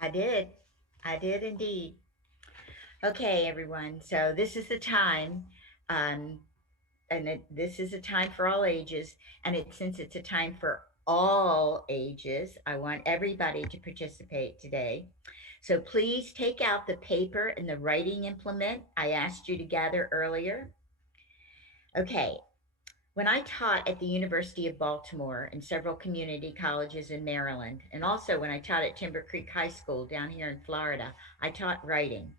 I did. I did indeed. Okay, everyone. So this is the time, um, this is a time for all ages. And since it's a time for all ages, I want everybody to participate today. So please take out the paper and the writing implement I asked you to gather earlier. Okay, when I taught at the University of Baltimore and several community colleges in Maryland, and also when I taught at Timber Creek High School down here in Florida, I taught writing.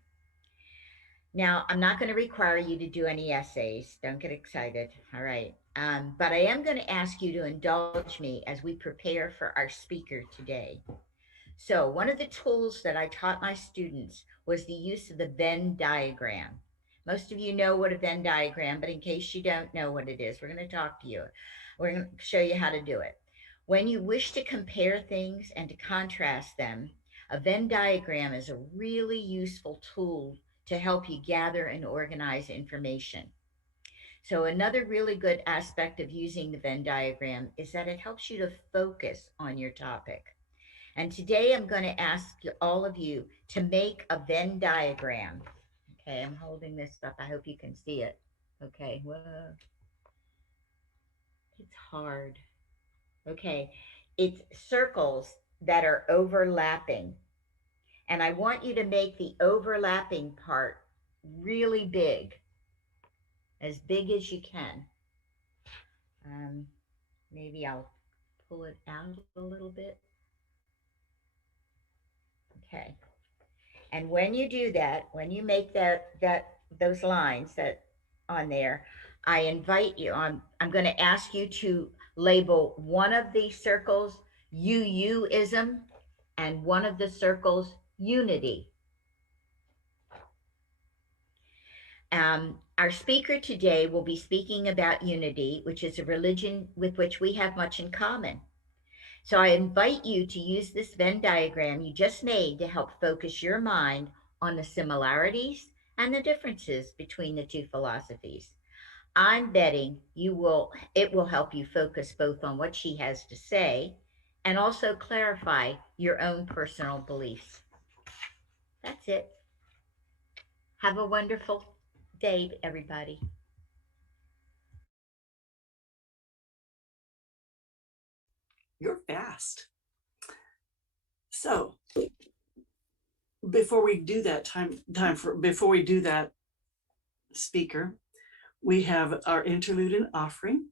Now, I'm not going to require you to do any essays. Don't get excited. All right. But I am going to ask you to indulge me as we prepare for our speaker today. So, one of the tools that I taught my students was the use of the Venn diagram. Most of you know what a Venn diagram, but in case you don't know what it is, we're going to talk to you. We're going to show you how to do it. When you wish to compare things and to contrast them, a Venn diagram is a really useful tool to help you gather and organize information. So, another really good aspect of using the Venn diagram is that it helps you to focus on your topic. And today I'm going to ask all of you to make a Venn diagram. Okay, I'm holding this up. I hope you can see it. Okay, whoa, it's hard. Okay, it's circles that are overlapping. And I want you to make the overlapping part really big, as big as you can. Um, Maybe I'll pull it out a little bit. Okay. And when you do that, when you make that those lines that on there, I invite you. I'm going to ask you to label one of these circles UUism and one of the circles unity. Our speaker today will be speaking about unity, which is a religion with which we have much in common. So I invite you to use this Venn diagram you just made to help focus your mind on the similarities and the differences between the two philosophies. I'm betting it will help you focus both on what she has to say and also clarify your own personal beliefs. That's it. Have a wonderful day, everybody. You're fast. So before we do that before we do that speaker, we have our interlude and offering.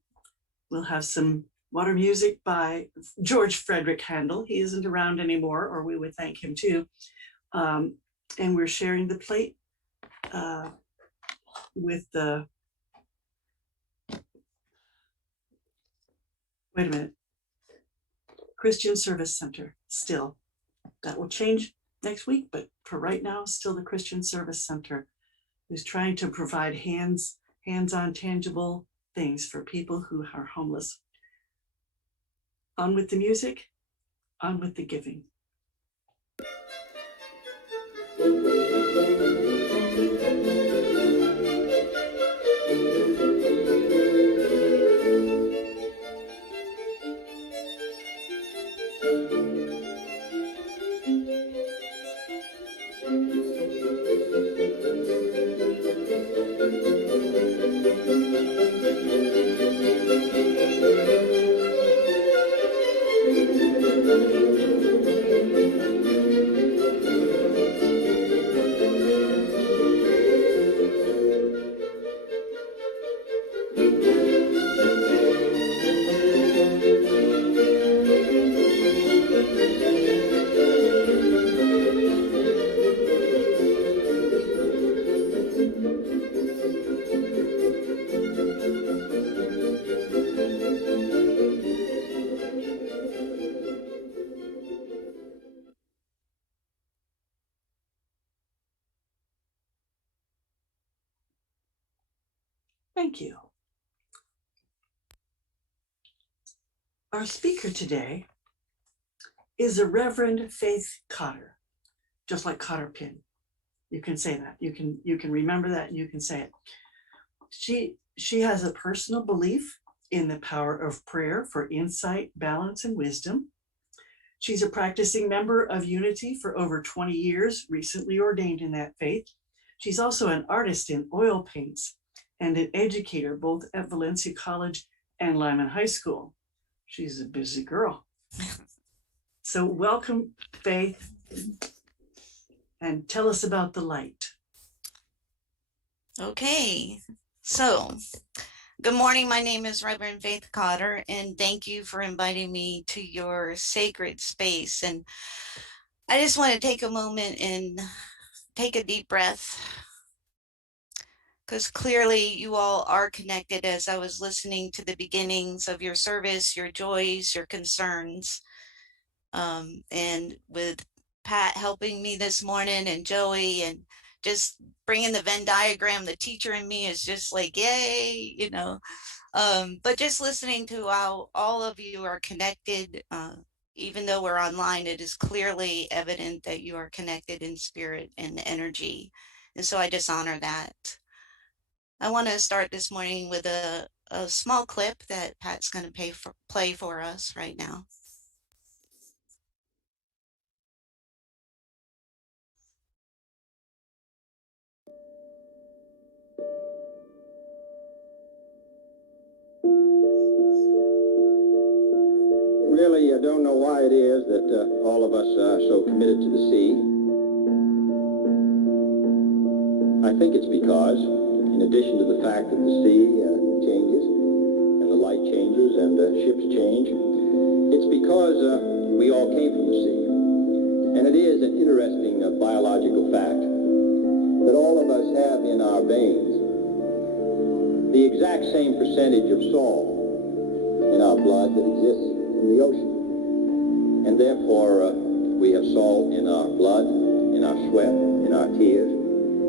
We'll have some water music by George Frederick Handel. He isn't around anymore, or we would thank him too. And we're sharing the plate with the, wait a minute, Christian Service Center still. That will change next week, but for right now, still the Christian Service Center, who's trying to provide hands-on tangible things for people who are homeless. On with the music, on with the giving. Thank you. Our speaker today is a Reverend Faith Cotter, just like Cotter Pin. You can say that. You can remember that, and you can say it. She has a personal belief in the power of prayer for insight, balance, and wisdom. She's a practicing member of Unity for over 20 years, recently ordained in that faith. She's also an artist in oil paints and an educator both at Valencia College and Lyman High School. She's a busy girl. So welcome, Faith, and tell us about the light. Okay, so good morning. My name is Reverend Faith Cotter, and thank you for inviting me to your sacred space. And I just want to take a moment and take a deep breath, because clearly you all are connected as I was listening to the beginnings of your service, your joys, your concerns. And with Pat helping me this morning and Joey and just bringing the Venn diagram, the teacher in me is just like, yay, you know. But just listening to how all of you are connected, even though we're online, it is clearly evident that you are connected in spirit and energy. And so I just honor that. I want to start this morning with a small clip that Pat's going to play for us right now. Really, I don't know why it is that all of us are so committed to the sea. I think it's because, in addition to the fact that the sea changes, and the light changes, and ships change, it's because we all came from the sea. And it is an interesting biological fact that all of us have in our veins the exact same percentage of salt in our blood that exists in the ocean. And therefore, we have salt in our blood, in our sweat, in our tears.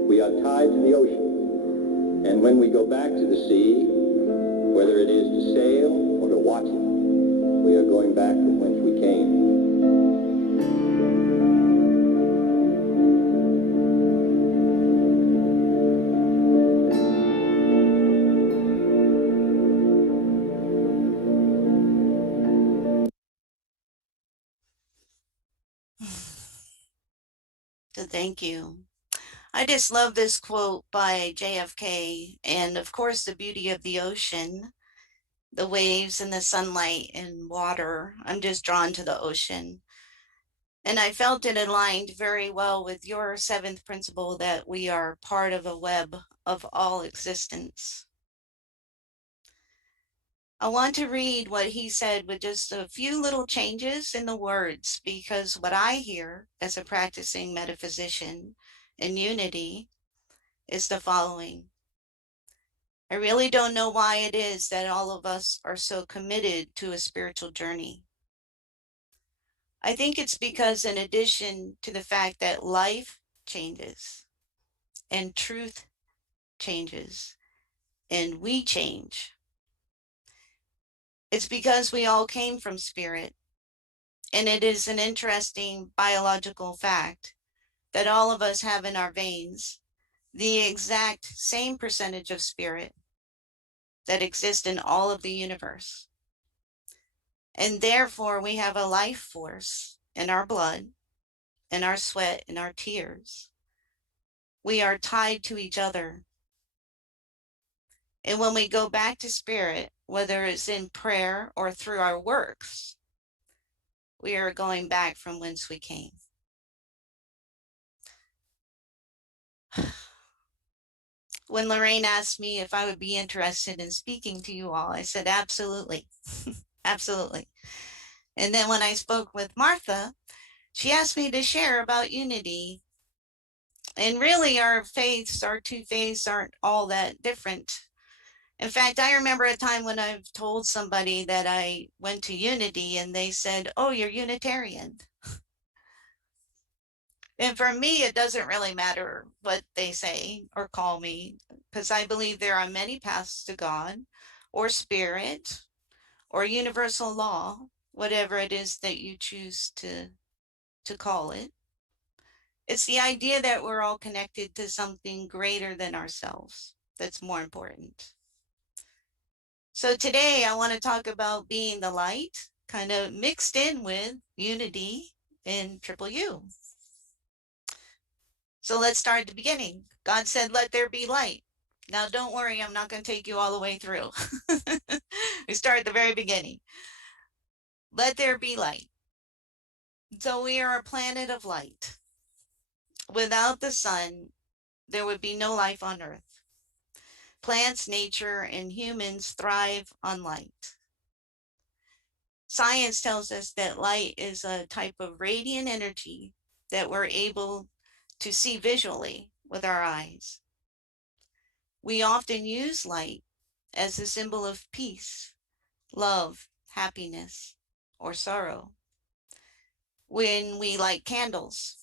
We are tied to the ocean. And when we go back to the sea, whether it is to sail or to watch it, we are going back from whence we came. So thank you. I just love this quote by JFK, and of course the beauty of the ocean, the waves and the sunlight and water. I'm just drawn to the ocean. And I felt it aligned very well with your seventh principle that we are part of a web of all existence. I want to read what he said with just a few little changes in the words, because what I hear as a practicing metaphysician in unity is the following. I really don't know why it is that all of us are so committed to a spiritual journey. I think it's because, in addition to the fact that life changes and truth changes and we change, it's because we all came from spirit. And it is an interesting biological fact that all of us have in our veins the exact same percentage of spirit that exists in all of the universe. And therefore, we have a life force in our blood, in our sweat, in our tears. We are tied to each other. And when we go back to spirit, whether it's in prayer or through our works, we are going back from whence we came. When Lorraine asked me if I would be interested in speaking to you all, I said, absolutely, absolutely. And then when I spoke with Martha, she asked me to share about unity. And really, our faiths, our two faiths aren't all that different. In fact, I remember a time when I've told somebody that I went to Unity and they said, oh, you're Unitarian. And for me, it doesn't really matter what they say or call me, because I believe there are many paths to God or spirit or universal law, whatever it is that you choose to call it. It's the idea that we're all connected to something greater than ourselves that's more important. So today I want to talk about being the light kind of mixed in with unity in triple U. So let's start at the beginning. God said, let there be light. Now, don't worry, I'm not going to take you all the way through. We start at the very beginning. Let there be light. So we are a planet of light. Without the sun, there would be no life on Earth. Plants, nature, and humans thrive on light. Science tells us that light is a type of radiant energy that we're able to see visually with our eyes. We often use light as a symbol of peace, love, happiness, or sorrow. When we light candles,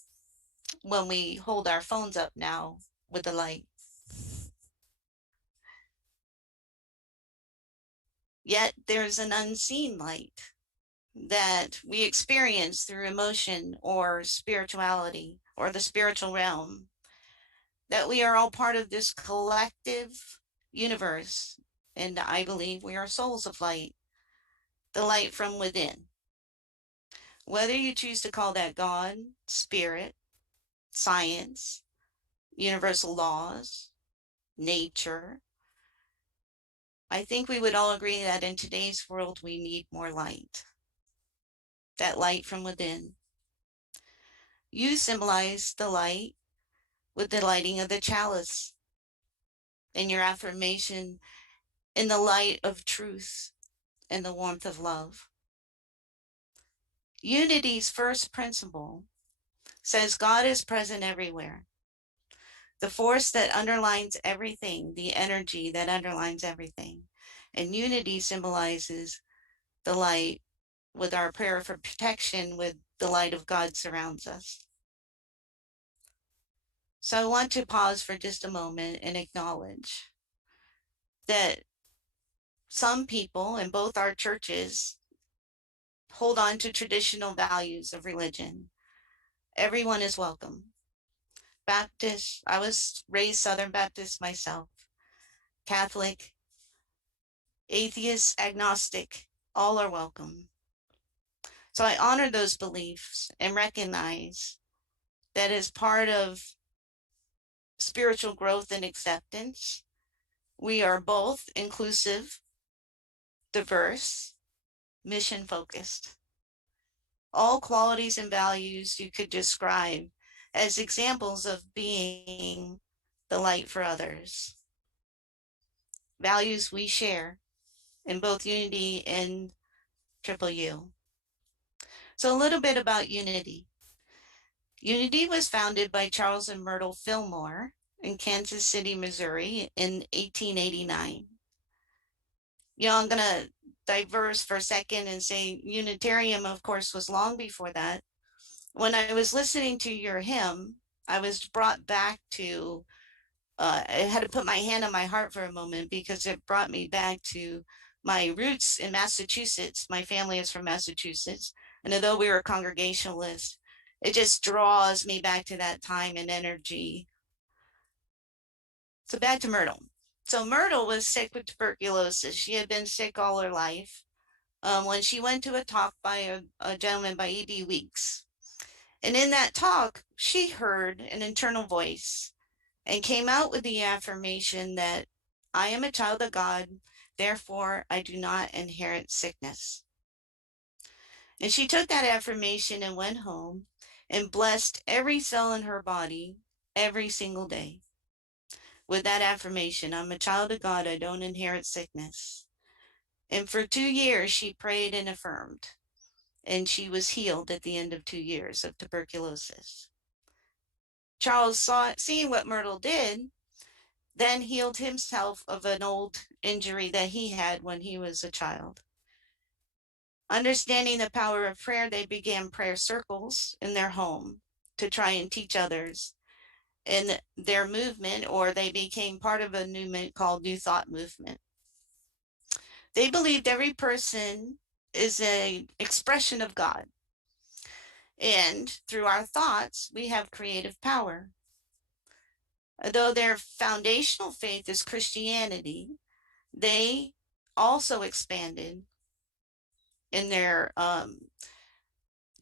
when we hold our phones up now with the light. Yet there's an unseen light that we experience through emotion or spirituality or the spiritual realm, that we are all part of this collective universe. And I believe we are souls of light, the light from within. Whether you choose to call that God, spirit, science, universal laws, nature, I think we would all agree that in today's world, we need more light. That light from within. You symbolize the light with the lighting of the chalice and your affirmation in the light of truth and the warmth of love. Unity's first principle says God is present everywhere. The force that underlines everything, the energy that underlines everything. And unity symbolizes the light with our prayer for protection, with the light of God surrounds us. So I want to pause for just a moment and acknowledge that some people in both our churches hold on to traditional values of religion. Everyone is welcome. Baptist, I was raised Southern Baptist myself, Catholic, atheist, agnostic, all are welcome. So I honor those beliefs and recognize that as part of spiritual growth and acceptance, we are both inclusive, diverse, mission focused. All qualities and values you could describe as examples of being the light for others. Values we share in both unity and triple U. So a little bit about unity. Unity was founded by Charles and Myrtle Fillmore in Kansas City, Missouri in 1889. You know, I'm going to diverse for a second and say Unitarian, of course, was long before that. When I was listening to your hymn, I was brought back to, I had to put my hand on my heart for a moment because it brought me back to my roots in Massachusetts. My family is from Massachusetts. And although we were Congregationalists, it just draws me back to that time and energy. So back to Myrtle. So Myrtle was sick with tuberculosis. She had been sick all her life. When she went to a talk by a gentleman by E.B. Weeks. And in that talk, she heard an internal voice and came out with the affirmation that I am a child of God, therefore I do not inherit sickness. And she took that affirmation and went home and blessed every cell in her body every single day with that affirmation, I'm a child of God, I don't inherit sickness. And for 2 years, she prayed and affirmed, and she was healed at the end of 2 years of tuberculosis. Charles seeing what Myrtle did, then healed himself of an old injury that he had when he was a child. Understanding the power of prayer, they began prayer circles in their home to try and teach others in their movement, or they became part of a movement called New Thought Movement. They believed every person is an expression of God. And through our thoughts, we have creative power. Though their foundational faith is Christianity, they also expanded in their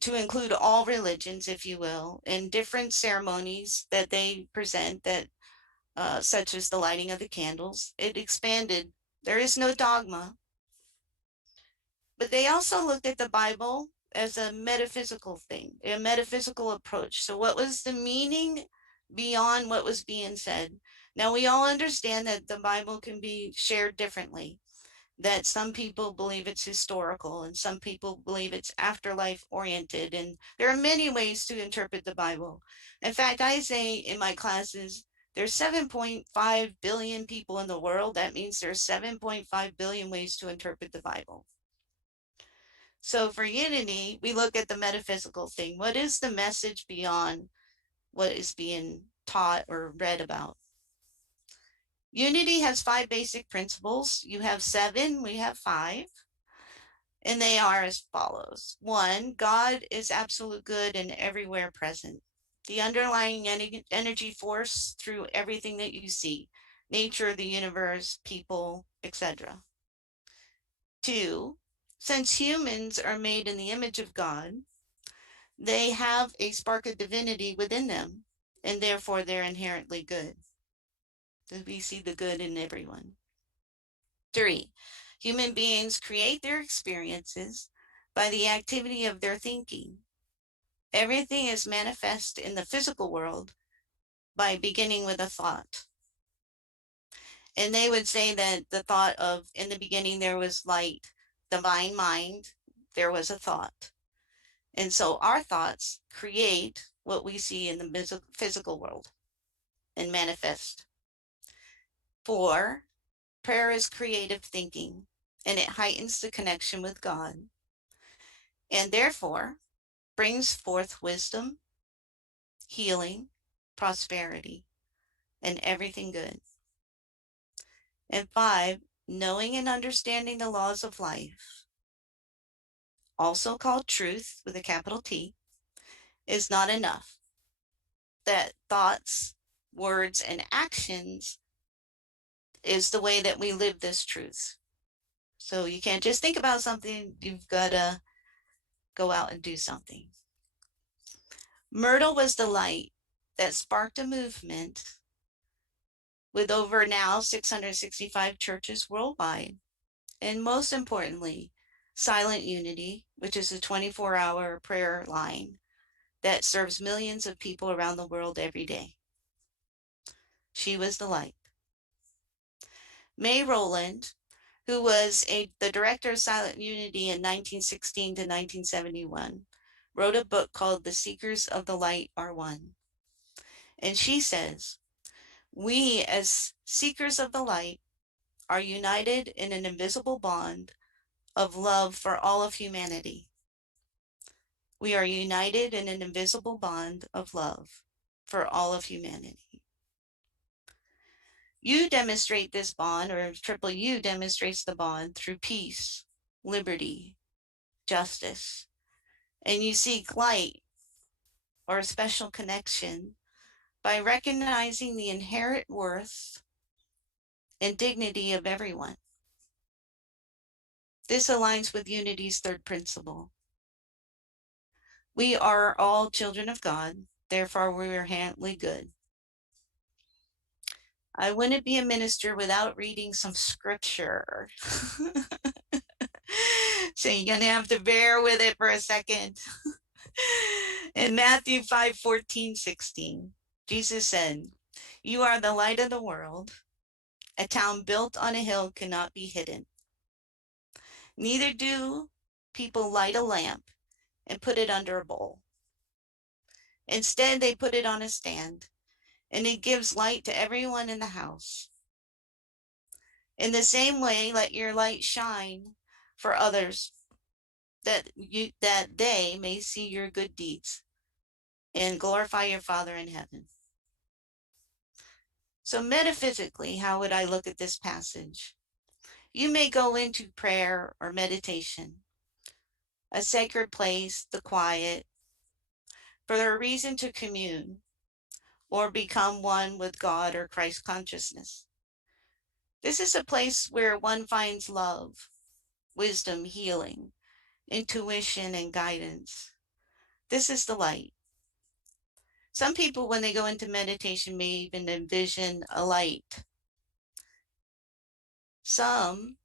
to include all religions, if you will, in different ceremonies that they present, that such as the lighting of the candles. It expanded. There is no dogma, but they also looked at the Bible as a metaphysical thing, a metaphysical approach. So, what was the meaning beyond what was being said? Now, we all understand that the Bible can be shared differently, that some people believe it's historical and some people believe it's afterlife oriented. And there are many ways to interpret the Bible. In fact, I say in my classes, there's 7.5 billion people in the world. That means there's 7.5 billion ways to interpret the Bible. So for unity, we look at the metaphysical thing. What is the message beyond what is being taught or read about? Unity has 5 basic principles. You have 7, we have 5. And they are as follows. 1, God is absolute good and everywhere present. The underlying energy force through everything that you see, nature, the universe, people, etc. 2, since humans are made in the image of God, they have a spark of divinity within them, and therefore they're inherently good. So we see the good in everyone. 3, human beings create their experiences by the activity of their thinking. Everything is manifest in the physical world by beginning with a thought. And they would say that the thought of, in the beginning, there was light, divine mind, there was a thought. And so our thoughts create what we see in the physical world and manifest. 4, prayer is creative thinking, and it heightens the connection with God, and therefore brings forth wisdom, healing, prosperity, and everything good. And 5, knowing and understanding the laws of life, also called truth with a capital T, is not enough. That thoughts, words, and actions is the way that we live this truth. So you can't just think about something, you've got to go out and do something. Myrtle was the light that sparked a movement with over now 665 churches worldwide. And most importantly, Silent Unity, which is a 24-hour prayer line that serves millions of people around the world every day. She was the light. May Rowland, who was the director of Silent Unity in 1916 to 1971, wrote a book called The Seekers of the Light Are One. And she says, we as seekers of the light are united in an invisible bond of love for all of humanity. We are united in an invisible bond of love for all of humanity. You demonstrate this bond, or Triple U demonstrates the bond through peace, liberty, justice, and you seek light or a special connection by recognizing the inherent worth and dignity of everyone. This aligns with Unity's 3rd principle. We are all children of God, therefore we are inherently good. I wouldn't be a minister without reading some scripture. So you're going to have to bear with it for a second. In Matthew 5:14-16, Jesus said, you are the light of the world. A town built on a hill cannot be hidden. Neither do people light a lamp and put it under a bowl. Instead, they put it on a stand, and it gives light to everyone in the house. In the same way, let your light shine for others, that they may see your good deeds and glorify your Father in heaven. So metaphysically, how would I look at this passage? You may go into prayer or meditation, a sacred place, the quiet, for a reason to commune or become one with God or Christ consciousness. This is a place where one finds love, wisdom, healing, intuition, and guidance. This is the light. Some people, when they go into meditation, may even envision a light. Some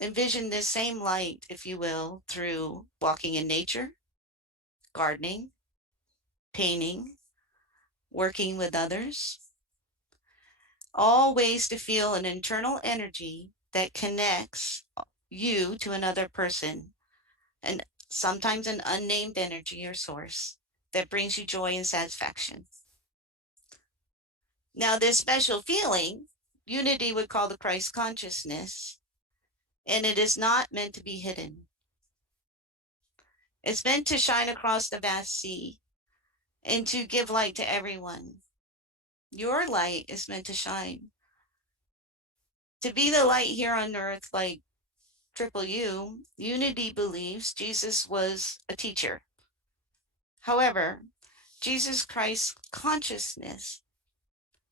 envision this same light, if you will, through walking in nature, gardening, painting, working with others. All ways to feel an internal energy that connects you to another person, and sometimes an unnamed energy or source that brings you joy and satisfaction. Now, this special feeling, unity would call the Christ consciousness, and it is not meant to be hidden. It's meant to shine across the vast sea and to give light to everyone. Your light is meant to shine. To be the light here on earth, like Triple U, Unity believes Jesus was a teacher. However, Jesus Christ's consciousness,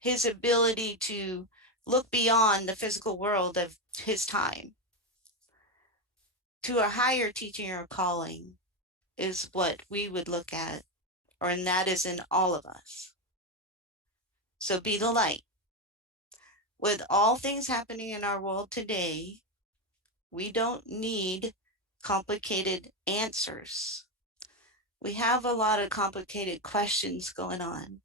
his ability to look beyond the physical world of his time to a higher teaching or calling, is what we would look at, and that is in all of us. So be the light. With all things happening in our world today, we don't need complicated answers. We have a lot of complicated questions going on.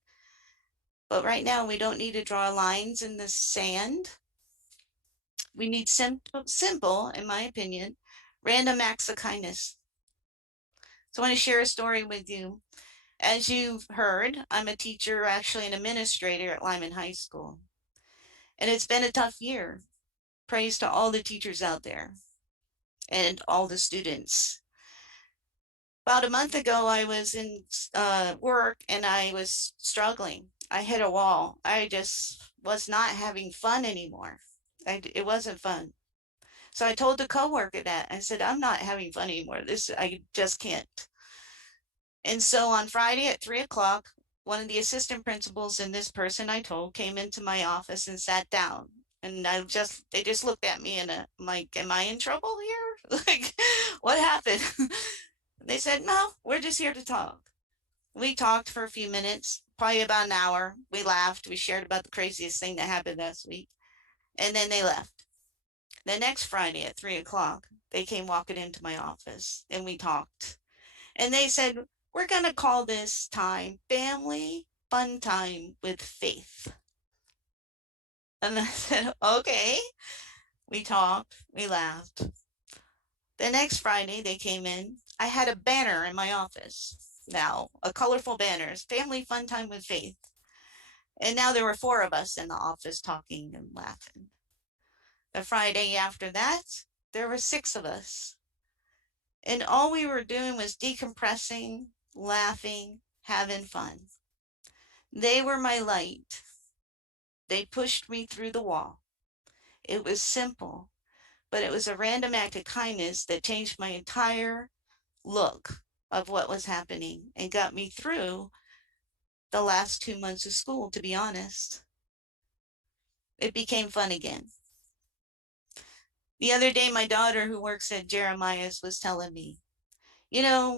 But right now, we don't need to draw lines in the sand. We need simple, in my opinion, random acts of kindness. So I want to share a story with you. As you've heard, I'm a teacher, actually an administrator at Lyman High School. And it's been a tough year. Praise to all the teachers out there and all the students. About a month ago, I was in work and I was struggling. I hit a wall. I just was not having fun anymore. It wasn't fun. So I told the coworker that. I said, I'm not having fun anymore. I just can't. And so on Friday at 3 o'clock, one of the assistant principals and this person I told came into my office and sat down. And they just looked at me and I'm like, am I in trouble here? Like, what happened? They said, no, we're just here to talk. We talked for a few minutes, probably about an hour. We laughed. We shared about the craziest thing that happened last week. And then they left. The next Friday at 3 o'clock, they came walking into my office and we talked. And they said, we're going to call this time Family Fun Time with Faith. And I said, okay. We talked, we laughed. The next Friday they came in, I had a banner in my office. Now, a colorful banner, Family Fun Time with Faith. And now there were 4 of us in the office talking and laughing. The Friday after that, there were 6 of us. And all we were doing was decompressing, laughing, having fun. They were my light. They pushed me through the wall. It was simple, but it was a random act of kindness that changed my entire look of what was happening and got me through the last 2 months of school, to be honest. It became fun again. The other day, my daughter, who works at Jeremiah's, was telling me,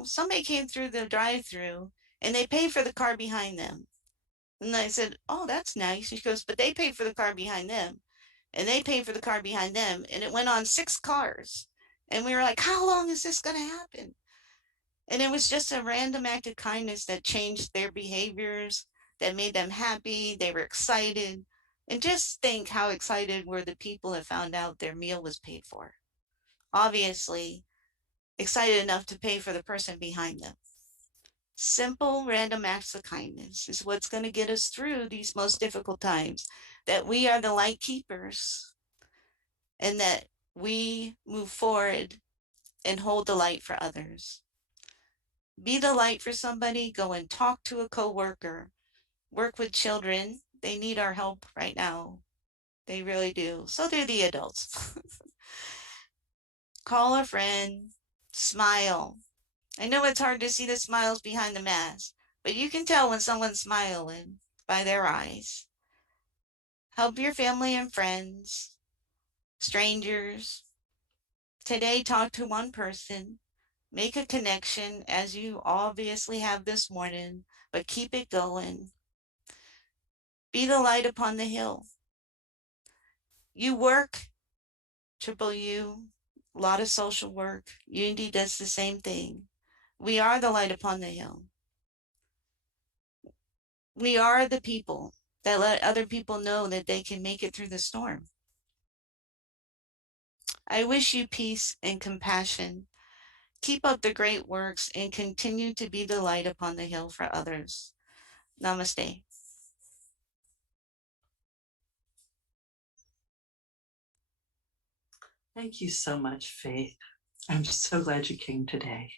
somebody came through the drive-through and they paid for the car behind them. And I said, oh, that's nice. She goes, but they paid for the car behind them. And they paid for the car behind them. And it went on 6 cars. And we were like, how long is this going to happen? And it was just a random act of kindness that changed their behaviors, that made them happy. They were excited. And just think how excited were the people that found out their meal was paid for. Obviously, excited enough to pay for the person behind them. Simple, random acts of kindness is what's going to get us through these most difficult times. That we are the light keepers and that we move forward and hold the light for others. Be the light for somebody. Go and talk to a coworker. Work with children. They need our help right now. They really do. So do the adults. Call a friend. Smile. I know it's hard to see the smiles behind the mask, but you can tell when someone's smiling by their eyes. Help your family and friends, strangers. Today, talk to one person. Make a connection as you obviously have this morning, but keep it going. Be the light upon the hill. You work, Triple U, a lot of social work. Unity does the same thing. We are the light upon the hill. We are the people that let other people know that they can make it through the storm. I wish you peace and compassion. Keep up the great works and continue to be the light upon the hill for others. Namaste. Thank you so much, Faith. I'm so glad you came today.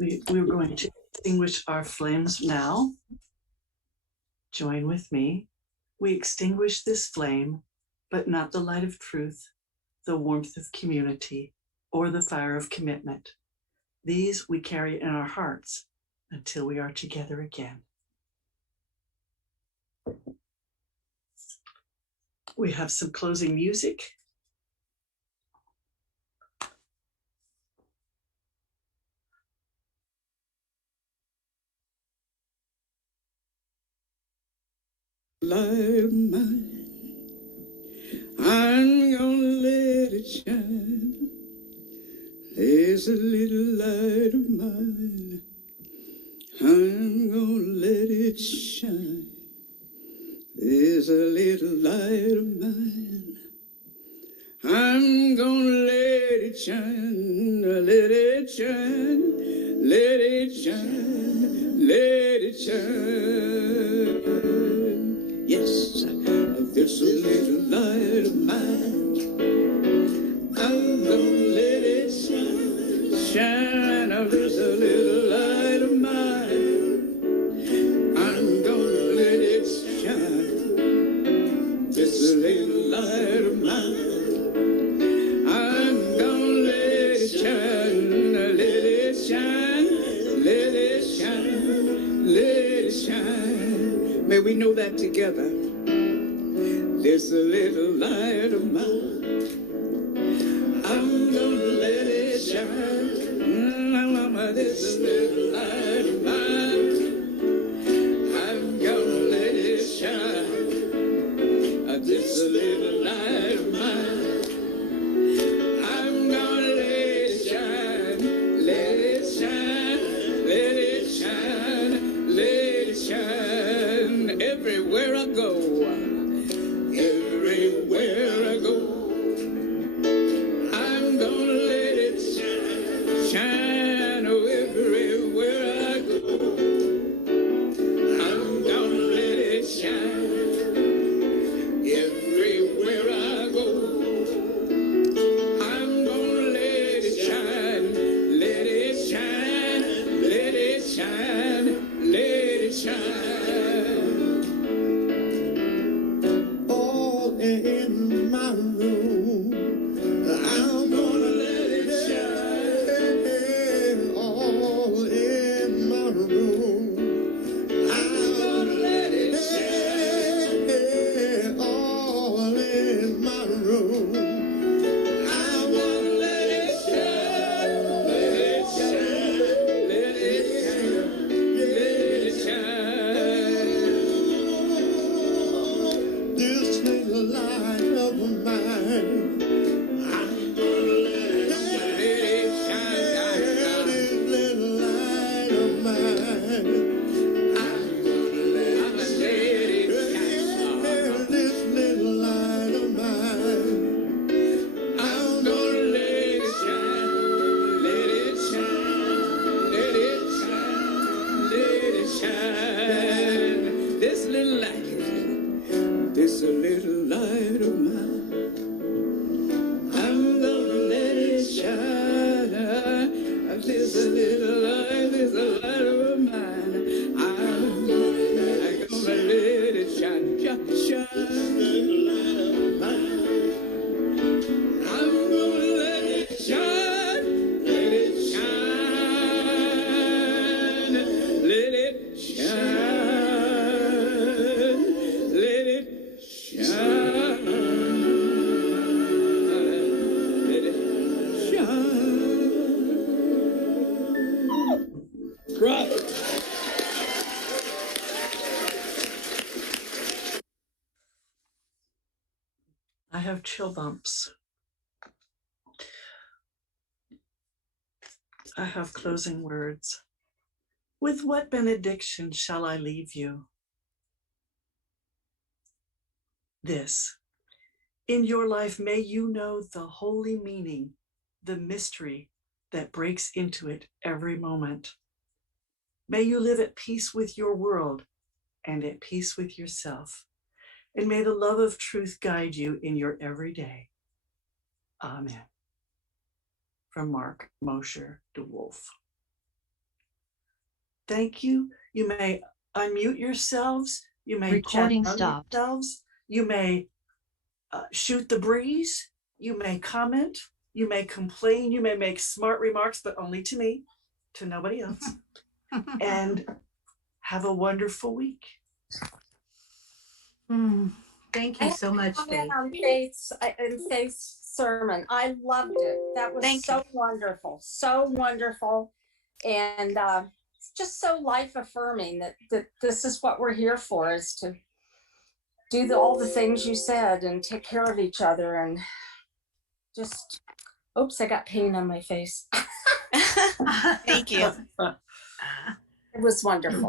We're going to extinguish our flames now. Join with me. We extinguish this flame, but not the light of truth, the warmth of community, or the fire of commitment. These we carry in our hearts until we are together again. We have some closing music. Light of mine, I'm gonna let it shine. There's a little light of mine, I'm gonna let it shine. There's a little light of mine, I'm gonna let it shine, let it shine, let it shine, let it shine. Yes, there's a little light of mine, I'm gonna let it shine, shine. There's a little light of mine, I'm gonna let it shine. There's a little light of mine, I'm gonna let it shine, let it shine, let it shine, let it shine. May we know that together. There's a little light of mine, I'm gonna let it shine. There's a little light of mine, I'm gonna let it shine. There's a little light of mine, I'm gonna let it shine, let it shine, let it shine, let it shine. Everywhere I go, everywhere I go, I'm gonna let it shine, shine. Oh, everywhere I go, I'm gonna let it shine. Everywhere I go, I'm gonna let it shine, let it shine, let it shine, let it shine. All in my room, I'm gonna let it shine. All in my room, I'm gonna let it shine. All in my room, I wanna let it shine, let it shine, let it shine, let it shine. This little light of mine, I'm gonna let it shine. This little light of mine, I'm gonna let it shine. This little light of mine, I'm gonna let it shine, let it shine, let it shine, let it shine. This little light, this little light of mine, I'm gonna let it shine. This little light, this light of mine, I'm gonna let it shine, shine, shine. I'm gonna let it shine, let it shine, let it shine, let it shine. chill bumps. I have closing words. With what benediction shall I leave you? This, in your life, may you know the holy meaning, the mystery that breaks into it every moment. May you live at peace with your world and at peace with yourself. And may the love of truth guide you in your everyday. Amen. From Mark Mosher DeWolf. Thank you. You may unmute yourselves. You may Recording chat among stopped. yourselves. You may shoot the breeze. You may comment. You may complain. You may make smart remarks, but only to me, to nobody else. And have a wonderful week. Thank you so much, Faith. On Faith's sermon, I loved it. That was Thank so wonderful, so wonderful, and it's just so life affirming that this is what we're here for, is to do all the things you said and take care of each other, and just, oops, I got pain on my face. Thank you. It was wonderful.